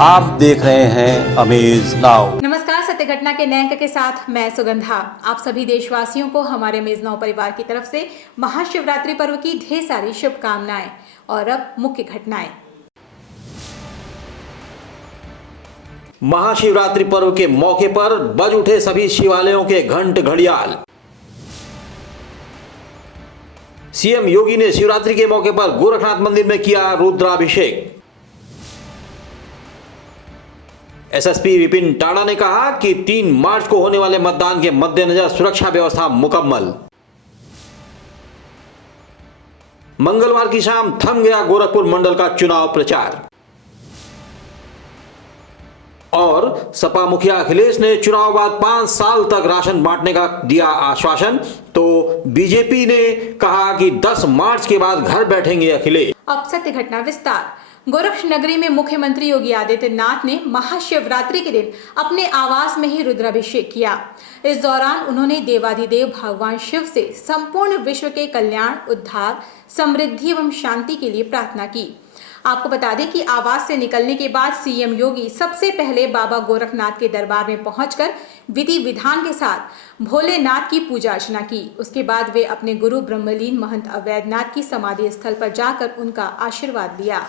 आप देख रहे हैं अमेज नाउ। नमस्कार, सत्य घटना के नए अंक के साथ मैं सुगंधा। आप सभी देशवासियों को हमारे अमेज नाउ परिवार की तरफ से महाशिवरात्रि पर्व की ढेर सारी शुभकामनाएं। और अब मुख्य घटनाएं। महाशिवरात्रि पर्व के मौके पर बज उठे सभी शिवालयों के घंट घड़ियाल। सीएम योगी ने शिवरात्रि के मौके पर गोरखनाथ मंदिर में किया रुद्राभिषेक। एसएसपी विपिन टाड़ा ने कहा कि 3 मार्च को होने वाले मतदान के मद्देनजर सुरक्षा व्यवस्था मुकम्मल। मंगलवार की शाम थम गया गोरखपुर मंडल का चुनाव प्रचार। और सपा मुखिया अखिलेश ने चुनाव बाद 5 साल तक राशन बांटने का दिया आश्वासन, तो बीजेपी ने कहा कि 10 मार्च के बाद घर बैठेंगे अखिलेश। अब सत्य घटना विस्तार। गोरक्ष नगरी में मुख्यमंत्री योगी आदित्यनाथ ने महाशिवरात्रि के दिन अपने आवास में ही रुद्राभिषेक किया। इस दौरान उन्होंने देवाधिदेव भगवान शिव से संपूर्ण विश्व के कल्याण, उद्धार, समृद्धि एवं शांति के लिए प्रार्थना की। आपको बता दें कि आवास से निकलने के बाद सीएम योगी सबसे पहले बाबा गोरखनाथ के दरबार में पहुंचकर विधि विधान के साथ भोलेनाथ की पूजा अर्चना की। उसके बाद वे अपने गुरु ब्रह्मलीन महंत अवैधनाथ की समाधि स्थल पर जाकर उनका आशीर्वाद लिया।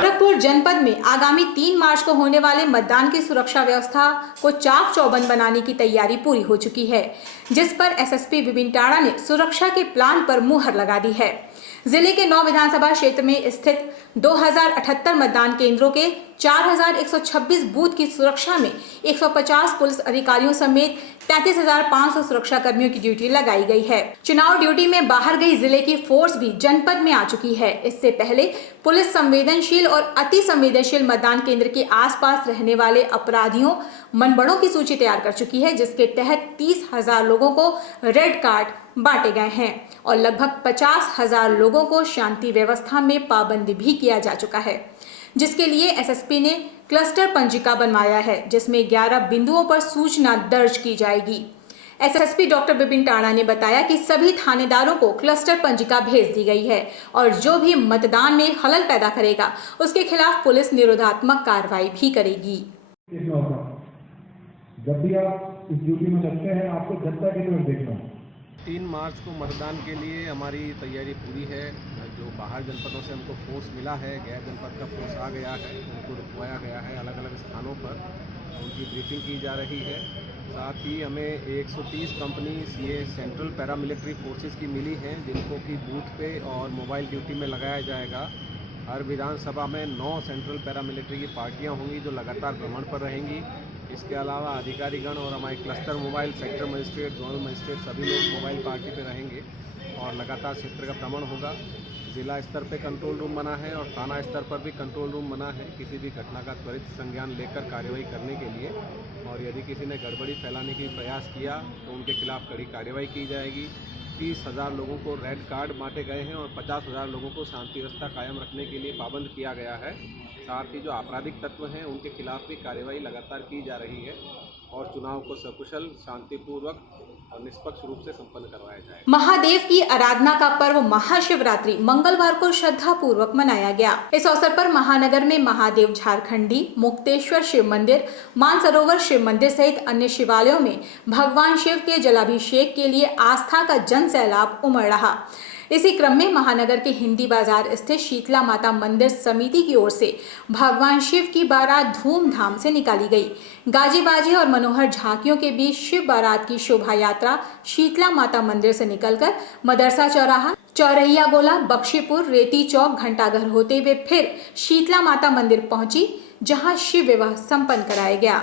गोरखपुर जनपद में आगामी 3 मार्च को होने वाले मतदान की सुरक्षा व्यवस्था को चाक चौबंद बनाने की तैयारी पूरी हो चुकी है, जिस पर एसएसपी विपिन टाड़ा ने सुरक्षा के प्लान पर मुहर लगा दी है। जिले के 9 विधानसभा क्षेत्र में स्थित 2078 मतदान केंद्रों के 4126 बूथ की सुरक्षा में 150 पुलिस अधिकारियों समेत 33,500 सुरक्षा कर्मियों की ड्यूटी लगाई गई है। चुनाव ड्यूटी में बाहर गई जिले की फोर्स भी जनपद में आ चुकी है। इससे पहले पुलिस संवेदनशील और अति संवेदनशील मतदान केंद्र के आसपास रहने वाले अपराधियों मनबड़ों की सूची तैयार कर चुकी है, जिसके तहत 30,000 लोगों को रेड कार्ड बांटे गए हैं और लगभग 50,000 लोगों को शांति व्यवस्था में पाबंदी भी किया जा चुका है, जिसके लिए एसएसपी ने क्लस्टर पंजिका बनवाया है, जिसमें 11 बिंदुओं पर सूचना दर्ज की जाएगी। एसएसपी डॉक्टर विपिन टाड़ा ने बताया कि सभी थानेदारों को क्लस्टर पंजिका भेज दी गई है और जो भी मतदान में खलल पैदा करेगा उसके खिलाफ पुलिस निरोधात्मक कार्रवाई भी करेगी। जब भी आप इस ड्यूटी में लगते हैं आपको जनता की तरफ देखना है। 3 मार्च को मतदान के लिए हमारी तैयारी पूरी है। जो बाहर जनपदों से हमको फोर्स मिला है, गैर जनपद का फोर्स आ गया है, उनको रुकवाया गया है अलग अलग स्थानों पर, उनकी ब्रीफिंग की जा रही है। साथ ही हमें 130 कंपनी ये सेंट्रल पैरामिलिट्री फोर्सेस की मिली हैं, जिनको कि बूथ पे और मोबाइल ड्यूटी में लगाया जाएगा। हर विधानसभा में 9 सेंट्रल पैरामिलिट्री की पार्टियाँ होंगी जो लगातार भ्रमण पर रहेंगी। इसके अलावा अधिकारीगण और हमारे cluster mobile, sector magistrate, zonal magistrate सभी लोग मोबाइल पार्टी पे रहेंगे और लगातार क्षेत्र का भ्रमण होगा। जिला स्तर पे कंट्रोल रूम बना है और थाना स्तर पर भी कंट्रोल रूम बना है, किसी भी घटना का त्वरित संज्ञान लेकर कार्रवाई करने के लिए। और यदि किसी ने गड़बड़ी फैलाने की प्रयास किया तो उनके खिलाफ कड़ी कार्रवाई की जाएगी। 30,000 लोगों को रेड कार्ड बांटे गए हैं और 50,000 लोगों को शांति व्यवस्था कायम रखने के लिए पाबंद किया गया है। साथ ही जो आपराधिक तत्व हैं उनके खिलाफ भी कार्रवाई लगातार की जा रही है और चुनाव को सकुशल, शांतिपूर्वक और निष्पक्ष रूप से संपन्न करवाया जाए। महादेव की आराधना का पर्व महाशिवरात्रि मंगलवार को श्रद्धा पूर्वक मनाया गया। इस अवसर पर महानगर में महादेव झारखंडी, मुक्तेश्वर शिव मंदिर, मानसरोवर शिव मंदिर सहित अन्य शिवालयों में भगवान शिव के जलाभिषेक के लिए आस्था का जन सैलाब उमड़ रहा। इसी क्रम में महानगर के हिंदी बाजार स्थित शीतला माता मंदिर समिति की ओर से भगवान शिव की बारात धूमधाम से निकाली गई। गाजी बाजी और मनोहर झांकियों के बीच शिव बारात की शोभा यात्रा शीतला माता मंदिर से निकलकर मदरसा चौराहा, चौरहिया गोला, बख्शीपुर, रेती चौक, घंटाघर होते हुए फिर शीतला माता मंदिर पहुंची, जहां शिव विवाह संपन्न कराया गया।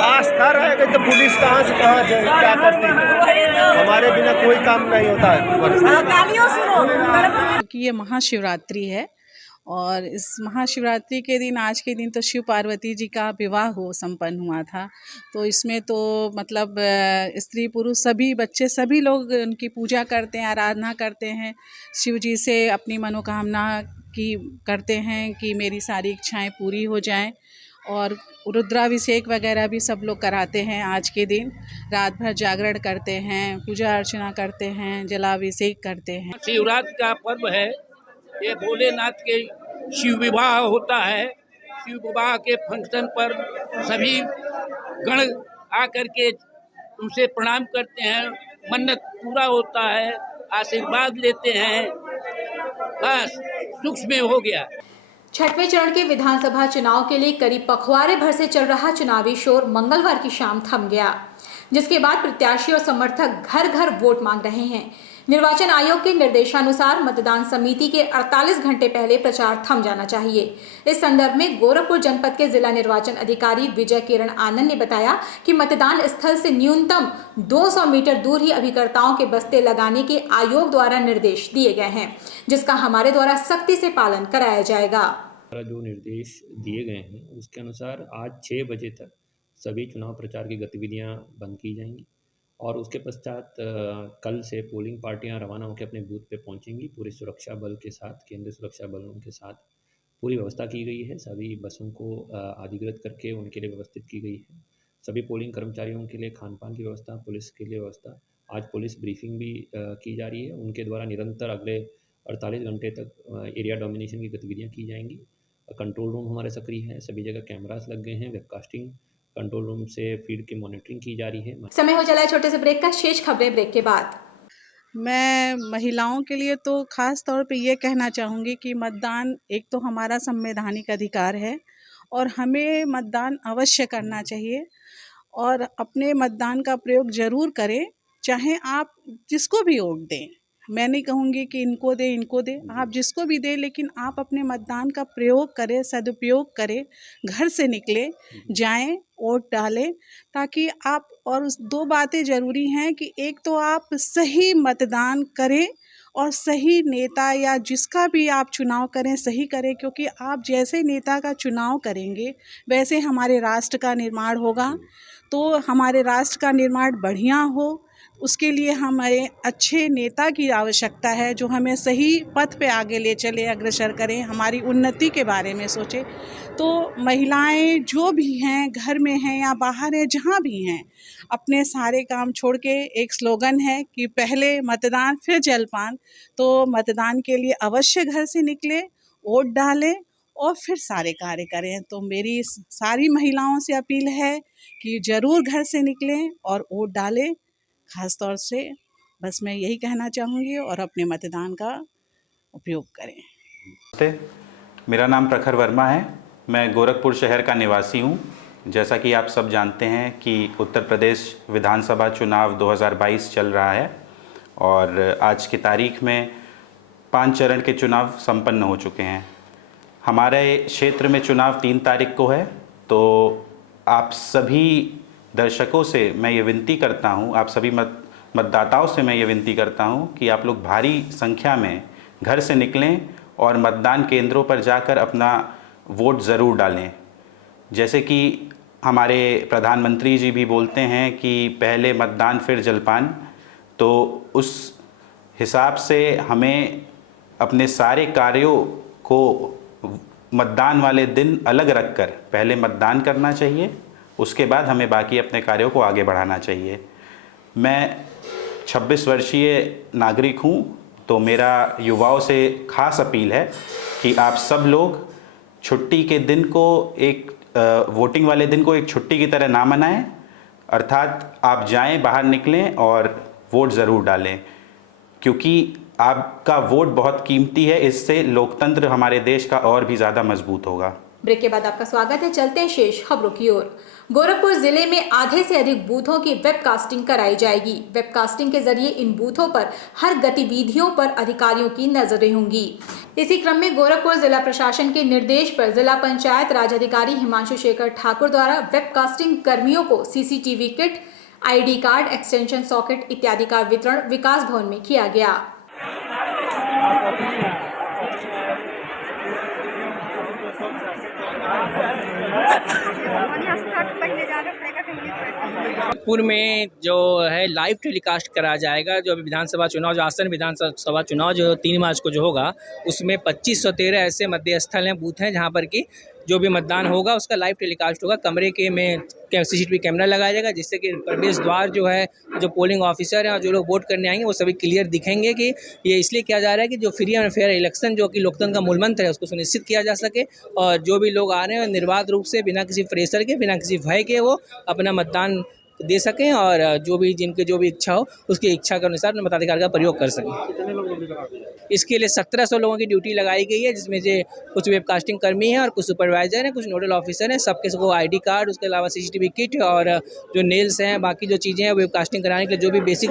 आस्था रहेगा तो पुलिस कहाँ से कहाँ जाए, क्या करती है? हमारे बिना कोई काम नहीं होता है। कि ये महाशिवरात्रि है और इस महाशिवरात्रि के दिन, आज के दिन तो शिव पार्वती जी का विवाह संपन्न हुआ था। तो इसमें तो मतलब स्त्री पुरुष सभी बच्चे सभी लोग उनकी पूजा करते हैं, आराधना करते हैं, शिव जी से अपनी मनोकामना की करते हैं कि मेरी सारी इच्छाएं पूरी हो जाएं। और रुद्राभिषेक वगैरह भी सब लोग कराते हैं। आज के दिन रात भर जागरण करते हैं, पूजा अर्चना करते हैं, जलाभिषेक करते हैं। शिवरात्रि का पर्व है, ये भोलेनाथ के शिव विवाह होता है। शिव विवाह के फंक्शन पर सभी गण आकर के उनसे प्रणाम करते हैं, मन्नत पूरा होता है, आशीर्वाद लेते हैं, बस सुख में हो गया। छठवें चरण के विधानसभा चुनाव के लिए करीब पखवाड़े भर से चल रहा चुनावी शोर मंगलवार की शाम थम गया, जिसके बाद प्रत्याशी और समर्थक घर घर वोट मांग रहे हैं। निर्वाचन आयोग के निर्देशानुसार मतदान समिति के 48 घंटे पहले प्रचार थम जाना चाहिए। इस संदर्भ में गोरखपुर जनपद के जिला निर्वाचन अधिकारी विजय किरण आनंद ने बताया कि मतदान स्थल से न्यूनतम 200 मीटर दूर ही अभिकर्ताओं के बस्ते लगाने के आयोग द्वारा निर्देश दिए गए हैं, जिसका हमारे द्वारा सख्ती से पालन कराया जाएगा। जो निर्देश दिए गए हैं उसके अनुसार आज 6 बजे तक सभी चुनाव प्रचार की गतिविधियां बंद की जाएंगी और उसके पश्चात कल से पोलिंग पार्टियां रवाना होकर अपने बूथ पे पहुंचेंगी। पूरी सुरक्षा बल के साथ, केंद्रीय सुरक्षा बलों के साथ पूरी व्यवस्था की गई है। सभी बसों को अधिकृत करके उनके लिए व्यवस्थित की गई है। सभी पोलिंग कर्मचारियों के लिए खान पान की व्यवस्था, पुलिस के लिए व्यवस्था। आज पुलिस ब्रीफिंग भी की जा रही है। उनके द्वारा निरंतर अगले 48 घंटे तक एरिया डोमिनेशन की गतिविधियाँ की जाएंगी। कंट्रोल रूम हमारे सक्रिय है, सभी जगह कैमरास लग गए हैं, वेबकास्टिंग कंट्रोल रूम से फील्ड की मॉनिटरिंग की जा रही है। समय हो चला है छोटे से ब्रेक का, शेष खबरें ब्रेक के बाद। मैं महिलाओं के लिए तो ख़ास तौर पे ये कहना चाहूँगी कि मतदान एक तो हमारा संवैधानिक अधिकार है और हमें मतदान अवश्य करना चाहिए और अपने मतदान का प्रयोग ज़रूर करें, चाहे आप जिसको भी वोट दें। मैं नहीं कहूँगी कि इनको दे इनको दे, आप जिसको भी दें, लेकिन आप अपने मतदान का प्रयोग करें, सदुपयोग करें, घर से निकले जाएं, वोट डालें, ताकि आप और दो बातें ज़रूरी हैं कि एक तो आप सही मतदान करें और सही नेता या जिसका भी आप चुनाव करें सही करें, क्योंकि आप जैसे नेता का चुनाव करेंगे वैसे हमारे राष्ट्र का निर्माण होगा। तो हमारे राष्ट्र का निर्माण बढ़िया हो, उसके लिए हमें अच्छे नेता की आवश्यकता है जो हमें सही पथ पे आगे ले चले, अग्रसर करें, हमारी उन्नति के बारे में सोचें। तो महिलाएं जो भी हैं, घर में हैं या बाहर हैं, जहाँ भी हैं, अपने सारे काम छोड़ के, एक स्लोगन है कि पहले मतदान फिर जलपान। तो मतदान के लिए अवश्य घर से निकले, वोट डालें और फिर सारे कार्य करें। तो मेरी सारी महिलाओं से अपील है कि ज़रूर घर से निकलें और वोट डालें। ख़ास तौर से बस मैं यही कहना चाहूँगी और अपने मतदान का उपयोग करें। मेरा नाम प्रखर वर्मा है, मैं गोरखपुर शहर का निवासी हूँ। जैसा कि आप सब जानते हैं कि उत्तर प्रदेश विधानसभा चुनाव 2022 चल रहा है और आज की तारीख में 5 चरण के चुनाव संपन्न हो चुके हैं। हमारे क्षेत्र में चुनाव 3 तारीख को है। तो आप सभी दर्शकों से मैं ये विनती करता हूँ, आप सभी मतदाताओं से मैं ये विनती करता हूँ कि आप लोग भारी संख्या में घर से निकलें और मतदान केंद्रों पर जाकर अपना वोट ज़रूर डालें। जैसे कि हमारे प्रधानमंत्री जी भी बोलते हैं कि पहले मतदान फिर जलपान, तो उस हिसाब से हमें अपने सारे कार्यों को मतदान वाले दिन अलग रखकर पहले मतदान करना चाहिए, उसके बाद हमें बाकी अपने कार्यों को आगे बढ़ाना चाहिए। मैं 26 वर्षीय नागरिक हूँ, तो मेरा युवाओं से खास अपील है कि आप सब लोग छुट्टी के दिन को एक वोटिंग वाले दिन को एक छुट्टी की तरह ना मनाएं, अर्थात आप जाएं, बाहर निकलें और वोट ज़रूर डालें, क्योंकि आपका वोट बहुत कीमती है। इससे लोकतंत्र हमारे देश का और भी ज़्यादा मजबूत होगा। ब्रेक के बाद आपका स्वागत है। चलते हैं शेष खबरों की ओर। गोरखपुर जिले में आधे से अधिक बूथों की वेबकास्टिंग कराई जाएगी। वेबकास्टिंग के जरिए इन बूथों पर हर गतिविधियों पर अधिकारियों की नजरें होंगी। इसी क्रम में गोरखपुर जिला प्रशासन के निर्देश पर जिला पंचायत राज अधिकारी हिमांशु शेखर ठाकुर द्वारा वेबकास्टिंग कर्मियों को CCTV kit, ID card, extension socket इत्यादि का वितरण विकास भवन में किया गया। नागपुर में जो है लाइव टेलीकास्ट करा जाएगा। जो अभी विधानसभा चुनाव, जो आसन विधानसभा चुनाव जो 3 मार्च को जो होगा, उसमें 2513 ऐसे मतदेय स्थल हैं, बूथ हैं, जहां पर कि जो भी मतदान होगा उसका लाइव टेलीकास्ट होगा। कमरे के में CCTV कैमरा लगाया जाएगा, जिससे कि प्रवेश द्वार जो है, जो पोलिंग ऑफिसर हैं और जो लोग वोट करने आएंगे वो सभी क्लियर दिखेंगे। कि ये इसलिए किया जा रहा है कि जो फ्री एंड फेयर इलेक्शन, जो कि लोकतंत्र का मूल मंत्र है, उसको सुनिश्चित किया जा सके और जो भी लोग आ रहे हैं निर्बाध रूप से, बिना किसी प्रेशर के, बिना किसी भय के, वो अपना मतदान दे सकें और जो भी जिनके जो भी इच्छा हो उसकी इच्छा के अनुसार मताधिकार का प्रयोग कर सकें। इसके लिए 1700 लोगों की ड्यूटी लगाई गई है, जिसमें से कुछ वेबकास्टिंग कर्मी हैं और कुछ सुपरवाइजर हैं, कुछ नोडल ऑफिसर हैं। सबके सबको ID कार्ड, उसके अलावा CCTV किट और जो नेल्स हैं, बाकी जो चीज़ें हैं वेबकास्टिंग कराने के लिए जो भी बेसिक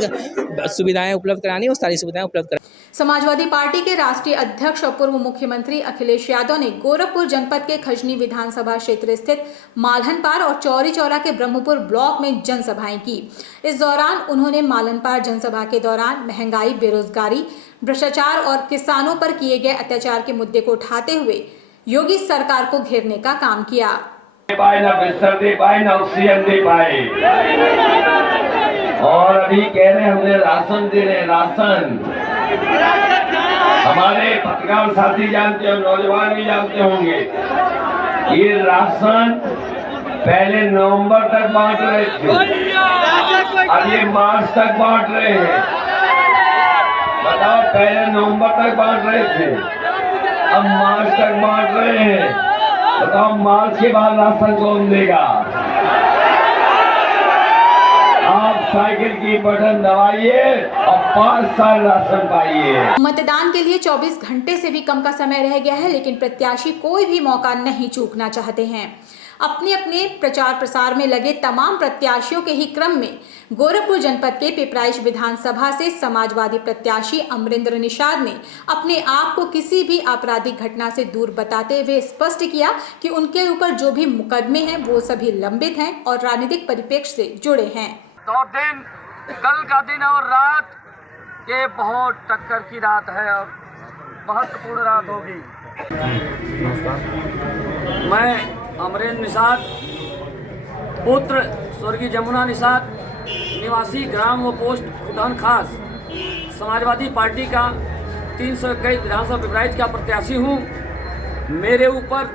सुविधाएं उपलब्ध करानी है वो सारी सुविधाएं उपलब्ध करानी। समाजवादी पार्टी के राष्ट्रीय अध्यक्ष और पूर्व मुख्यमंत्री अखिलेश यादव ने गोरखपुर जनपद के खजनी विधानसभा क्षेत्र स्थित मालहनपार और चौरी चौरा के ब्रह्मपुर ब्लॉक में जनसभाएं की। इस दौरान उन्होंने मालहनपार जनसभा के दौरान महंगाई, बेरोजगारी, भ्रष्टाचार और किसानों पर किए गए अत्याचार के मुद्दे को उठाते हुए योगी सरकार को घेरने का काम किया। ना बिस्तर दे पाए, ना ऑक्सीजन दे पाए, और अभी कह रहे हमने राशन दे रहे, राशन। हमारे पत्रकार साथी जानते हो, नौजवान भी जानते होंगे, ये राशन पहले नवंबर तक बांट रहे थे, अब ये मार्च तक बांट रहे हैं। बताओ, पहले नवंबर तक बांट रहे थे, अब मार्च तक बांट रहे हैं। बताओ, मार्च के बाद राशन कौन देगा? आप साइकिल की बटन दबाइए और 5 साल राशन पाइए। मतदान के लिए 24 घंटे से भी कम का समय रह गया है, लेकिन प्रत्याशी कोई भी मौका नहीं चूकना चाहते हैं। अपने अपने प्रचार प्रसार में लगे तमाम प्रत्याशियों के ही क्रम में गोरखपुर जनपद के पिपराइच विधानसभा से समाजवादी प्रत्याशी अमरेंद्र निषाद ने अपने आप को किसी भी आपराधिक घटना से दूर बताते हुए स्पष्ट किया कि उनके ऊपर जो भी मुकदमे हैं वो सभी लंबित हैं और राजनीतिक परिप्रेक्ष्य से जुड़े हैं। तो दिन, कल का दिन और रात ये बहुत टक्कर की रात है और महत्वपूर्ण रात होगी। मैं अमरेंद्र निषाद, पुत्र स्वर्गीय जमुना निषाद, निवासी ग्राम व पोस्ट खुदान खास, समाजवादी पार्टी का 321 विधानसभा पिपराइच का प्रत्याशी हूँ। मेरे ऊपर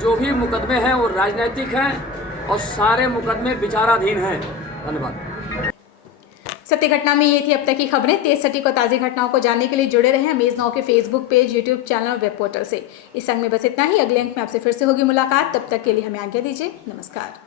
जो भी मुकदमे हैं वो राजनीतिक हैं और सारे मुकदमे विचाराधीन हैं। धन्यवाद। सत्य घटना में ये थी अब तक की खबरें। तेज सटीक और ताज़ी घटनाओं को जानने के लिए जुड़े रहें अमेज नाउ के फेसबुक पेज, यूट्यूब चैनल और वेब पोर्टल से। इस अंक में बस इतना ही। अगले अंक में आपसे फिर से होगी मुलाकात। तब तक के लिए हमें आज्ञा दीजिए। नमस्कार।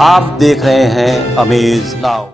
आप देख रहे हैं अमेज नाउ।